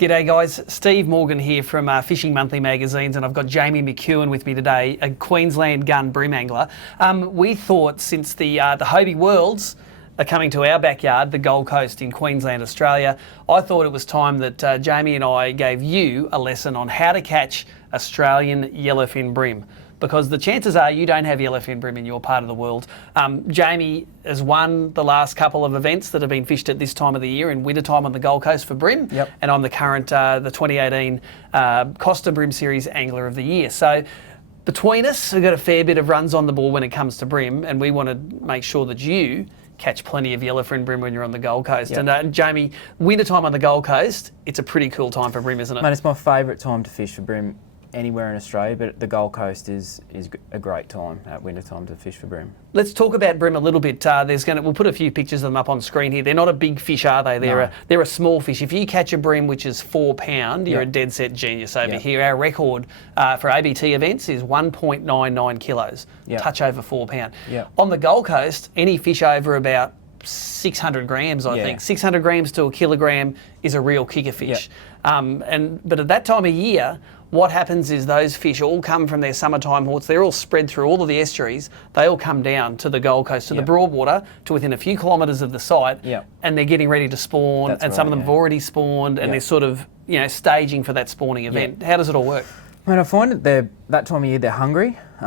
G'day guys, Steve Morgan here from Fishing Monthly magazines, and I've got Jamie McKeown with me today, a Queensland gun bream angler. We thought since the Hobie Worlds are coming to our backyard, the Gold Coast in Queensland, Australia, I thought it was time that Jamie and I gave you a lesson on how to catch Australian yellowfin bream, because the chances are you don't have yellowfin bream in your part of the world. Jamie has won the last couple of events that have been fished at this time of the year in wintertime on the Gold Coast for bream, and I'm the current, the 2018 Costa Bream Series Angler of the Year. So between us, we've got a fair bit of runs on the ball when it comes to bream, and we want to make sure that you catch plenty of yellowfin bream when you're on the Gold Coast. And Jamie, wintertime on the Gold Coast, it's a pretty cool time for bream, isn't it? Mate, it's my favourite time to fish for bream anywhere in Australia, but the Gold Coast is a great time at winter time to fish for bream. Let's talk about bream a little bit. We'll put a few pictures of them up on screen here. They're not a big fish, are they? They're a small fish. If you catch a bream which is 4 pound, you're a dead set genius over here. Our record for ABT events is 1.99 kilos, touch over 4 pound. On the Gold Coast, any fish over about 600 grams, I think. 600 grams to a kilogram is a real kicker fish. But at that time of year, what happens is those fish all come from their summertime haunts. They're all spread through all of the estuaries. They all come down to the Gold Coast, to the Broadwater, to within a few kilometres of the site, and they're getting ready to spawn. Some of them have already spawned, and they're sort of staging for that spawning event. How does it all work? Well, I find that that time of year they're hungry. They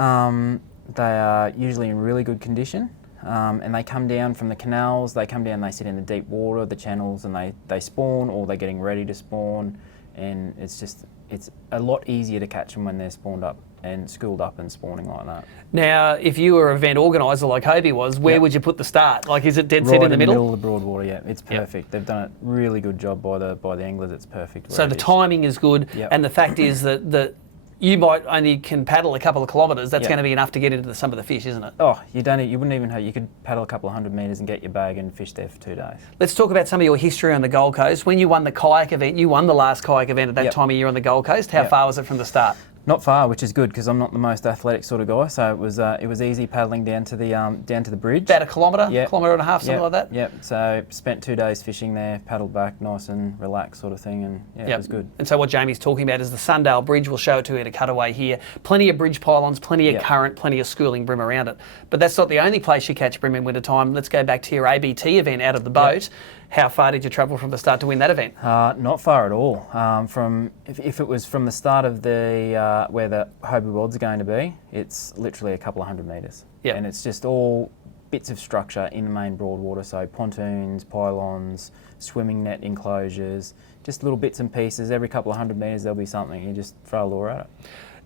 are usually in really good condition. And they come down from the canals, they come down, they sit in the deep water, the channels, and they spawn, or they're getting ready to spawn, and it's a lot easier to catch them when they're spawned up and schooled up and spawning like that. Now, if you were an event organiser like Hobie was, where would you put the start? Like, is it dead set in the middle? Right in the middle of the Broadwater, it's perfect. They've done a really good job by the anglers, it's perfect. So the timing is good, and the fact is that you might only can paddle a couple of kilometres. That's going to be enough to get into some of the fish, isn't it? Oh, you wouldn't even have, you could paddle a couple of 100 metres and get your bag and fish there for 2 days. Let's talk about some of your history on the Gold Coast. When you won the kayak event, you won the last kayak event at that time of year on the Gold Coast. How far was it from the start? Not far, which is good because I'm not the most athletic sort of guy. So it was easy paddling down to the bridge. About a kilometre, kilometre and a half, something like that. Yep. So spent 2 days fishing there, paddled back, nice and relaxed sort of thing, and it was good. And so what Jamie's talking about is the Sundale Bridge. We'll show it to you at a cutaway here. Plenty of bridge pylons, plenty of current, plenty of schooling bream around it. But that's not the only place you catch bream in winter time. Let's go back to your ABT event out of the boat. How far did you travel from the start to win that event? Not far at all. If it was from the start of the where the Hobie Worlds are going to be, it's literally a couple of 100 metres. And it's just all bits of structure in the main Broadwater, so pontoons, pylons, swimming net enclosures, just little bits and pieces. Every couple of 100 metres there'll be something. You just throw a lure at it.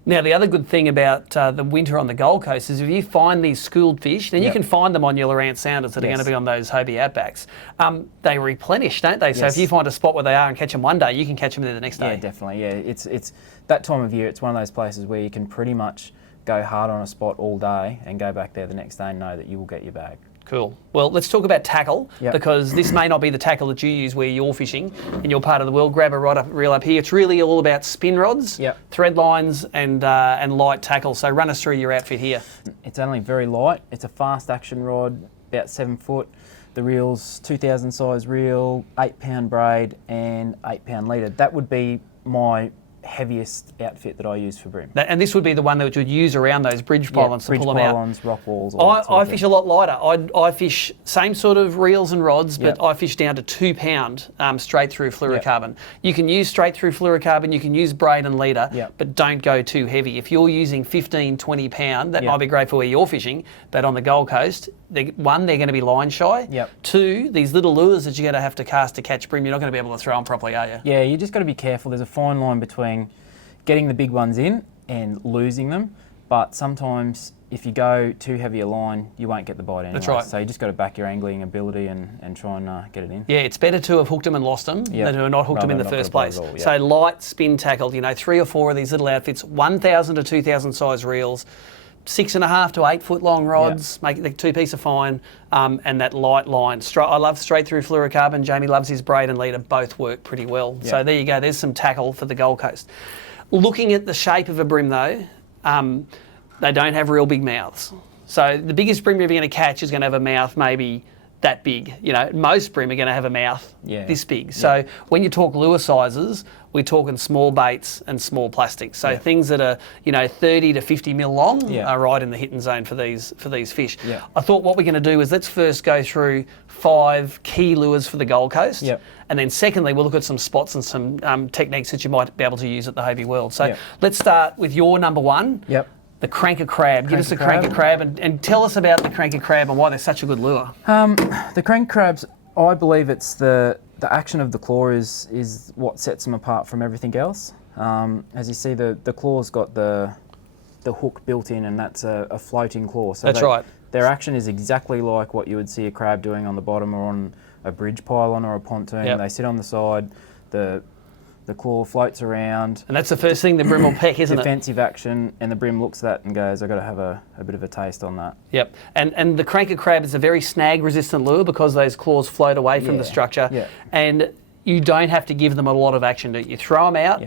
Now, the other good thing about the winter on the Gold Coast is if you find these schooled fish, then you can find them on your Lorant Sounders that are going to be on those Hobie outbacks. They replenish, don't they? So if you find a spot where they are and catch them one day, you can catch them there the next day. Yeah, definitely. Yeah, it's that time of year, it's one of those places where you can pretty much go hard on a spot all day and go back there the next day and know that you will get your bag. Cool. Well, let's talk about tackle, because this may not be the tackle that you use where you're fishing in your part of the world. Grab a reel up here. It's really all about spin rods, thread lines, and light tackle. So run us through your outfit here. It's only very light. It's a fast action rod, about 7 foot. The reel's 2000 size reel, 8 pound braid, and 8 pound leader. That would be my heaviest outfit that I use for bream. And this would be the one that you would use around those bridge pylons to pull them out? Bridge pylons, rock walls, I fish a lot lighter. I fish same sort of reels and rods, but I fish down to 2 pound straight through fluorocarbon. You can use straight through fluorocarbon, you can use braid and leader, but don't go too heavy. If you're using 15, 20 pound, that might be great for where you're fishing, but on the Gold Coast, one, they're going to be line shy. Two, these little lures that you're going to have to cast to catch bream, you're not going to be able to throw them properly, are you? Yeah, you just got to be careful. There's a fine line between getting the big ones in and losing them, but sometimes if you go too heavy a line, you won't get the bite anyway. That's right. So you just got to back your angling ability and try and get it in. Yeah, it's better to have hooked them and lost them than to have not hooked them in the first place. So light spin tackle, 3 or 4 of these little outfits, 1,000 to 2,000 size reels, 6.5 to 8 foot long rods, make the 2-piece of fine, and that light line. I love straight through fluorocarbon. Jamie loves his braid and leader. Both work pretty well. So there you go. There's some tackle for the Gold Coast. Looking at the shape of a bream though, they don't have real big mouths. So the biggest bream you're going to catch is going to have a mouth maybe that big. You know, most bream are going to have a mouth this big. So Yeah. when you talk lure sizes, we're talking small baits and small plastics. So things that are, you know, 30 to 50 mil long are right in the hitting zone for these fish. Yeah. I thought what we're going to do is let's first go through 5 key lures for the Gold Coast. Yep. And then secondly, we'll look at some spots and some techniques that you might be able to use at the Hobie World. So let's start with your number one. Yep. The CRANKA crab. Give us a CRANKA crab and tell us about the CRANKA crab and why they're such a good lure. The CRANKA crabs, I believe it's the action of the claw is what sets them apart from everything else. As you see, the claw's got the hook built in, and that's a floating claw. So that's right. Their action is exactly like what you would see a crab doing on the bottom or on a bridge pylon or a pontoon. Yep. They sit on the side, the claw floats around. And that's the first thing the bream will peck, isn't it? Defensive action, and the bream looks at that and goes, I've got to have a bit of a taste on that. Yep. And the CRANKA crab is a very snag-resistant lure because those claws float away from the structure. Yeah. And you don't have to give them a lot of action. You throw them out,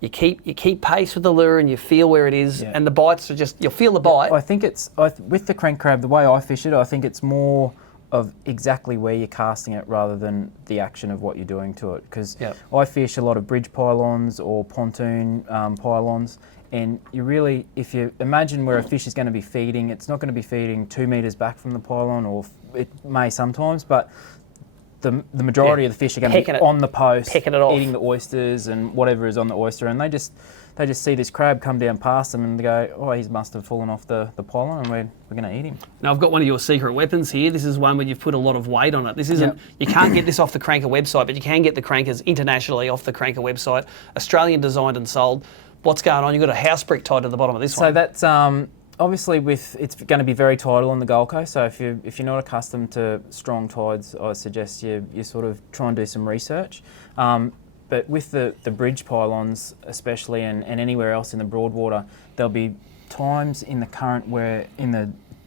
you keep pace with the lure and you feel where it is, and the bites are just, you'll feel the bite. I think with the CRANKA crab, the way I fish it, I think it's more of exactly where you're casting it rather than the action of what you're doing to it. Because I fish a lot of bridge pylons or pontoon pylons, and you really, if you imagine where a fish is going to be feeding, it's not going to be feeding 2 metres back from the pylon, or it may sometimes, but the majority of the fish are going to be on the post, eating the oysters and whatever is on the oyster, and they just see this crab come down past them and they go, oh, he must have fallen off the pylon, and we're going to eat him. Now, I've got one of your secret weapons here. This is one where you've put a lot of weight on it. This isn't, you can't get this off the CRANKA website, but you can get the CRANKAs internationally off the CRANKA website, Australian designed and sold. What's going on? You've got a house brick tied to the bottom of this one. So that's obviously it's going to be very tidal on the Gold Coast. So if you're not accustomed to strong tides, I suggest you sort of try and do some research. But with the bridge pylons especially, and anywhere else in the Broadwater, there'll be times in the current where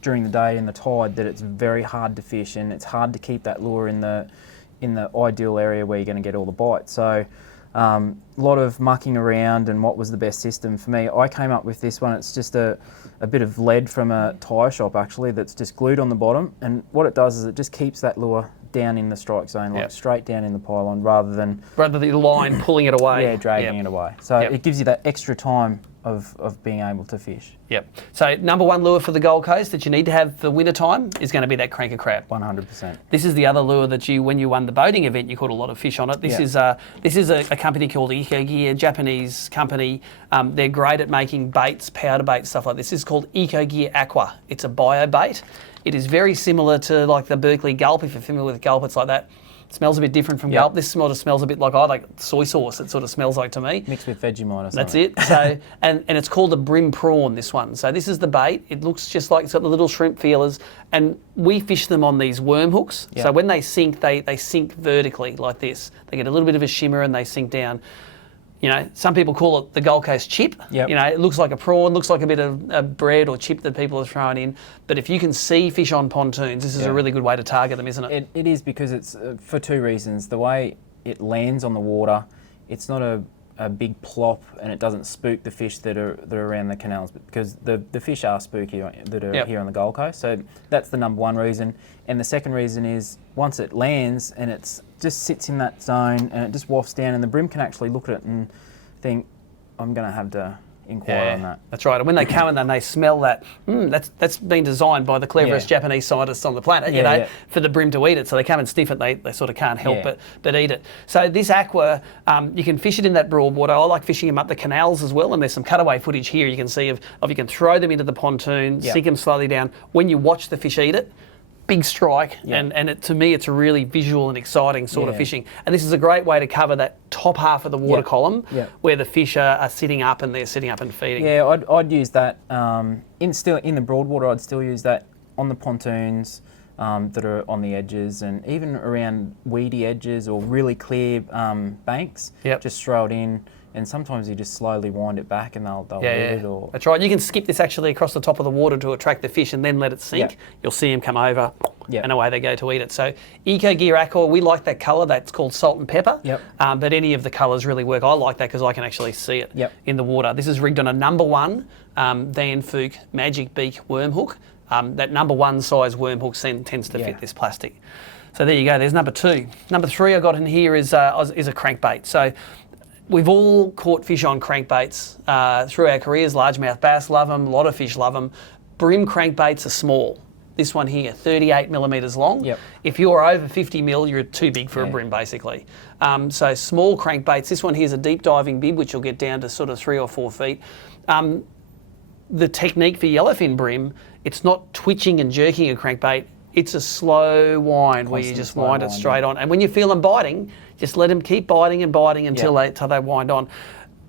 during the day in the tide that it's very hard to fish, and it's hard to keep that lure in the ideal area where you're going to get all the bites. So a lot of mucking around and what was the best system for me. I came up with this one. It's just a bit of lead from a tyre shop actually that's just glued on the bottom, and what it does is it just keeps that lure down in the strike zone, like straight down in the pylon, rather than the line pulling it away. Yeah, dragging it away. So it gives you that extra time of being able to fish. Yep. So number one lure for the Gold Coast that you need to have for winter time is going to be that CRANKA crab. 100%. This is the other lure that when you won the boating event, you caught a lot of fish on it. This is a company called ECOGEAR, Japanese company. They're great at making baits, powder baits, stuff like this. This is called ECOGEARAQUA. It's a bio bait. It is very similar to like the Berkeley gulp. If you're familiar with gulp, it's like that. It smells a bit different from gulp. This sort of smells a bit like soy sauce. It sort of smells like to me. Mixed with Vegemite or something. That's it. So and it's called a brim prawn, this one. So this is the bait. It looks just like it's got the little shrimp feelers, and we fish them on these worm hooks. So when they sink, they sink vertically like this. They get a little bit of a shimmer and they sink down. You know, some people call it the Gold Coast chip. You know, it looks like a prawn, looks like a bit of bread or chip that people are throwing in. But if you can see fish on pontoons, this is a really good way to target them, isn't it? It is, because it's for two reasons. The way it lands on the water, it's not a big plop, and it doesn't spook the fish that are around the canals, because the fish are spooky that are here on the Gold Coast. So that's the number one reason. And the second reason is once it lands and it's just sits in that zone and it just wafts down, and the bream can actually look at it and think, I'm going to have to inquire on that. That's right. And when they come in and they smell that, that's been designed by the cleverest Japanese scientists on the planet, you know, for the bream to eat it. So they come and sniff it, they sort of can't help but eat it. So this aqua, you can fish it in that Broadwater. I like fishing them up the canals as well, and there's some cutaway footage here you can see of you can throw them into the pontoon, sink them slowly down. When you watch the fish eat it, big strike, and to me it's a really visual and exciting sort of fishing. And this is a great way to cover that top half of the water column where the fish are sitting up and they're sitting up and feeding. Yeah, I'd use that, in the Broadwater, I'd still use that on the pontoons that are on the edges, and even around weedy edges or really clear banks, just throw it in. And sometimes you just slowly wind it back and they'll eat it. Or that's right. You can skip this actually across the top of the water to attract the fish and then let it sink. You'll see them come over and away they go to eat it. So ECOGEARAQUA, we like that colour. That's called salt and pepper. But any of the colours really work. I like that because I can actually see it in the water. This is rigged on a number one Van Fuch Magic Beak worm hook. That number 1 size worm hook tends to fit this plastic. So there you go, there's number 2. Number 3 I got in here is a crankbait. So we've all caught fish on crankbaits through our careers. Largemouth bass love them, a lot of fish love them. Bream crankbaits are small. This one here, 38 millimetres long. Yep. If you're over 50 mil, you're too big for a bream, basically. So small crankbaits. This one here is a deep diving bib, which will get down to sort of 3 or 4 feet. The technique for yellowfin bream, it's not twitching and jerking a crankbait. It's a slow wind where you just wind it straight on. And when you feel them biting, just let them keep biting and biting until they wind on.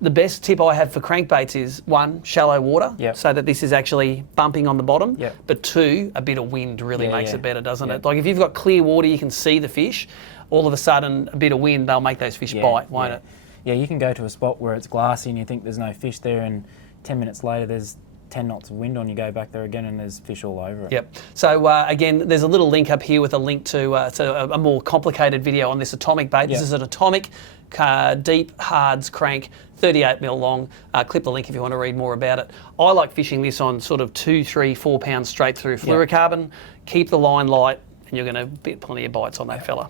The best tip I have for crankbaits is 1, shallow water, so that this is actually bumping on the bottom. But 2, a bit of wind really makes it better, doesn't it? Like if you've got clear water, you can see the fish. All of a sudden, a bit of wind, they'll make those fish bite, won't it? Yeah, you can go to a spot where it's glassy and you think there's no fish there, and 10 minutes later there's 10 knots of wind on, you go back there again and there's fish all over it. Yep. So again, there's a little link up here with a link to a more complicated video on this atomic bait. This is an atomic deep HARDZ crank, 38 mil long. Click the link if you want to read more about it. I like fishing this on sort of 2, 3, 4 pounds straight through fluorocarbon. Keep the line light, and you're going to get plenty of bites on that fella.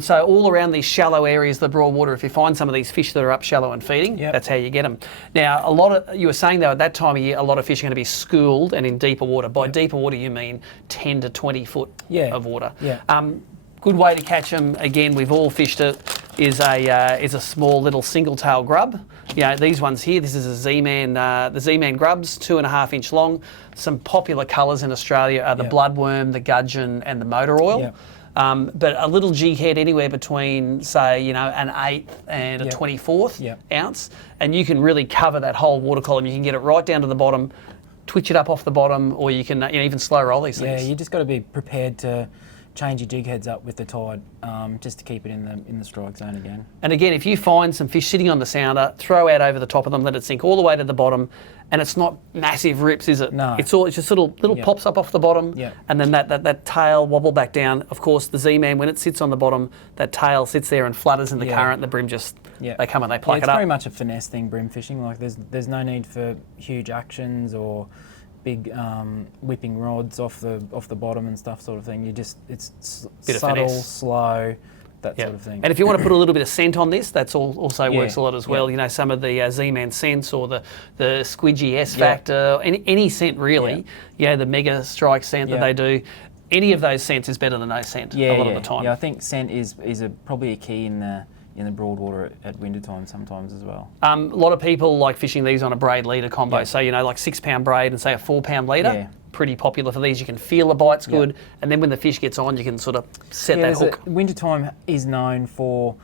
So all around these shallow areas of the broad water, if you find some of these fish that are up shallow and feeding, that's how you get them. Now, you were saying though, at that time of year, a lot of fish are going to be schooled and in deeper water. By deeper water, you mean 10 to 20 foot of water. Good way to catch them, again, we've all fished it, is a small little single tail grub. You know, these ones here, this is a Z-Man, the Z-Man grubs, 2.5 inch long. Some popular colours in Australia are the bloodworm, the gudgeon and the motor oil. But a little jig head anywhere between, say, you know, an 1/8 and a 24th ounce, and you can really cover that whole water column. You can get it right down to the bottom, twitch it up off the bottom, or you can even slow roll these things. Yeah, you just got to be prepared to change your jig heads up with the tide, just to keep it in the strike zone again. And again, if you find some fish sitting on the sounder, throw out over the top of them, let it sink all the way to the bottom, and it's not massive rips, is it? No. It's just little pops up off the bottom, and then that tail wobble back down. Of course, the Z-Man, when it sits on the bottom, that tail sits there and flutters in the current. The bream just they come and they pluck it up. It's very much a finesse thing, bream fishing. Like there's no need for huge actions or big whipping rods off the bottom and stuff, sort of thing. It's subtle, slow, that sort of thing. And if you want to put a little bit of scent on this, that's also works a lot as well. You know, some of the Z-Man scents or the squidgy S Factor, any scent really. Yeah, the Mega Strike scent that they do. Any of those scents is better than no scent a lot of the time. Yeah, I think scent is probably a key in the broadwater at winter time sometimes as well. A lot of people like fishing these on a braid leader combo. So, you know, like 6 pound braid and say a 4 pound leader. Pretty popular for these. You can feel the bites good, and then when the fish gets on, you can sort of set that hook. Winter time is known for,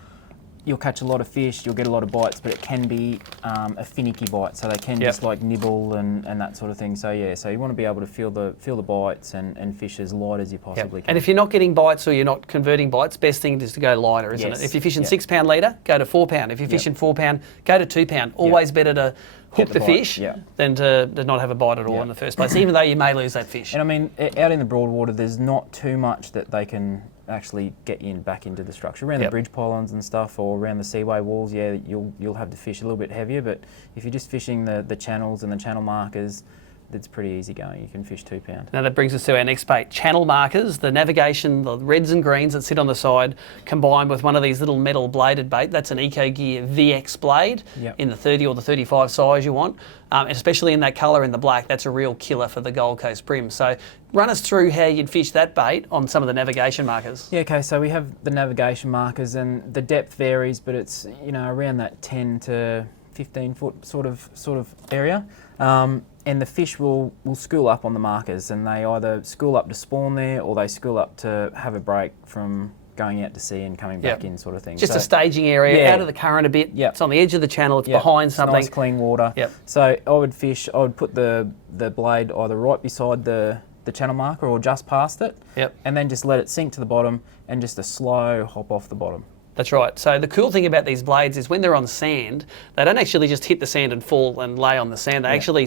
you'll catch a lot of fish, you'll get a lot of bites, but it can be a finicky bite, so they can just like nibble and that sort of thing. So so you want to be able to feel the bites and fish as light as you possibly can. And if you're not getting bites or you're not converting bites, best thing is to go lighter, isn't it? If you're fishing 6 pound leader, go to 4 pound. If you're fishing 4 pound, go to 2 pound. Always better to hook the fish than to not have a bite at all in the first place, even though you may lose that fish. And I mean, out in the broadwater, there's not too much that they can actually get back into the structure. Around the bridge pylons and stuff, or around the seaway walls, you'll have to fish a little bit heavier, but if you're just fishing the channels and the channel markers, it's pretty easy going. You can fish 2 pound. Now that brings us to our next bait. Channel markers, the navigation, the reds and greens that sit on the side, combined with one of these little metal bladed bait. That's an EcoGear VX blade in the 30 or the 35 size you want. Especially in that colour in the black, that's a real killer for the Gold Coast bream. So run us through how you'd fish that bait on some of the navigation markers. Yeah, okay, so we have the navigation markers, and the depth varies, but it's, you know, around that 10 to 15 foot sort of area. And the fish will school up on the markers, and they either school up to spawn there, or they school up to have a break from going out to sea and coming back in, sort of thing. Just a staging area, out of the current a bit. It's on the edge of the channel, it's behind something. Nice clean water. So I would put the blade either right beside the channel marker or just past it, and then just let it sink to the bottom and just a slow hop off the bottom. That's right. So the cool thing about these blades is when they're on sand, they don't actually just hit the sand and fall and lay on the sand. They actually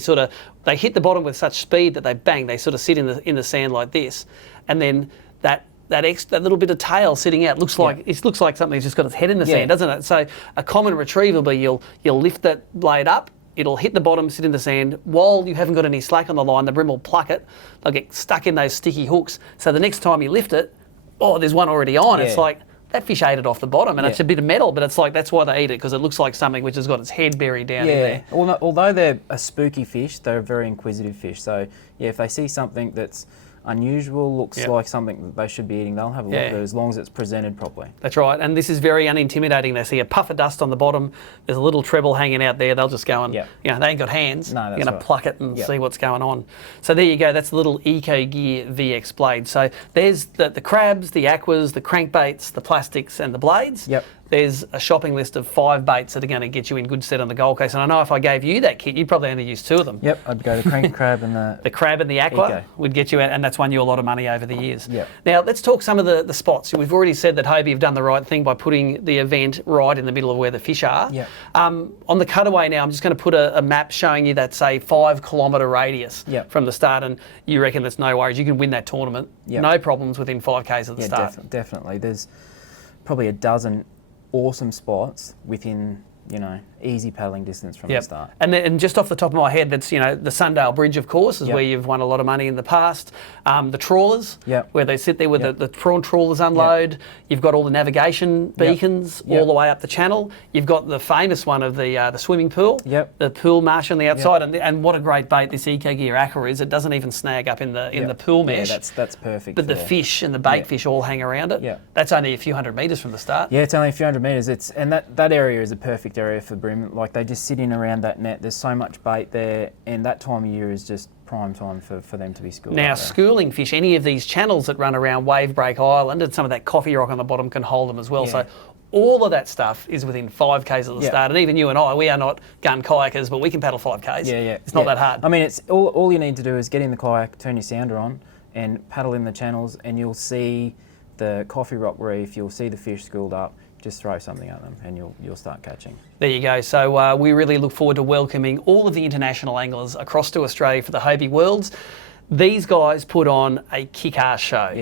they hit the bottom with such speed that they sort of sit in the sand like this, and then that little bit of tail sitting out looks like something's just got its head in the sand, doesn't it? So a common retriever, you'll lift that blade up it'll hit the bottom, sit in the sand. While you haven't got any slack on the line, the bream will pluck it. They'll get stuck in those sticky hooks. So the next time you lift it, oh, there's one already on. It's like, that fish ate it off the bottom, and it's a bit of metal, but it's like, that's why they eat it, because it looks like something which has got its head buried down in there. Well, although they're a spooky fish, they're a very inquisitive fish. So, yeah, if they see something that's unusual, looks like something that they should be eating, they'll have a look at it, as long as it's presented properly. That's right, and this is very unintimidating. They see a puff of dust on the bottom, there's a little treble hanging out there, they'll just go and, you know, they ain't got hands, no, you're going to pluck it and see what's going on. So there you go, that's the little EcoGear VX blade. So there's the crabs, the aquas, the crankbaits, the plastics and the blades. There's a shopping list of 5 baits that are going to get you in good stead on the Gold Coast. And I know if I gave you that kit, you'd probably only use 2 of them. I'd go to crank crab and the crab and the aqua would get you out, and that's won you a lot of money over the years. Yep. Now let's talk some of the spots. We've already said that Hobie have done the right thing by putting the event right in the middle of where the fish are. On the cutaway now, I'm just going to put a map showing you that, say, 5-kilometre radius from the start, and you reckon that's no worries. You can win that tournament, no problems within 5 k's of the start. Definitely. There's probably a dozen awesome spots within, you know, easy paddling distance from the start. And just off the top of my head, that's, you know, the Sundale Bridge, of course, is where you've won a lot of money in the past. The trawlers, where they sit there with the prawn trawlers unload. You've got all the navigation beacons all the way up the channel. You've got the famous one of the swimming pool, the pool marsh on the outside. And what a great bait this ECOGEARAQUA is. It doesn't even snag up in the pool mesh. That's perfect. But the fish and the bait fish all hang around it. That's only a few hundred metres from the start. It's only a few hundred metres. And that area is a perfect area for bream. Like, they just sit in around that net. There's so much bait there, and that time of year is just prime time for them to be schooled. Now, schooling fish, any of these channels that run around Wavebreak Island, and some of that coffee rock on the bottom can hold them as well. So all of that stuff is within 5 k's of the start. And even you and I, we are not gun kayakers, but we can paddle 5 k's. It's not that hard. I mean, it's all you need to do is get in the kayak, turn your sounder on, and paddle in the channels, and you'll see the coffee rock reef, you'll see the fish schooled up. Just throw something at them and you'll start catching. There you go. So we really look forward to welcoming all of the international anglers across to Australia for the Hobie Worlds. These guys put on a kick-ass show.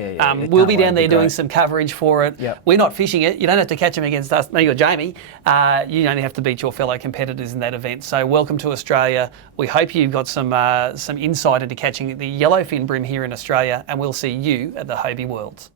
We'll be down there doing some coverage for it. We're not fishing it. You don't have to catch them against us, me or Jamie. You only have to beat your fellow competitors in that event. So welcome to Australia. We hope you've got some insight into catching the Yellowfin Bream here in Australia, and we'll see you at the Hobie Worlds.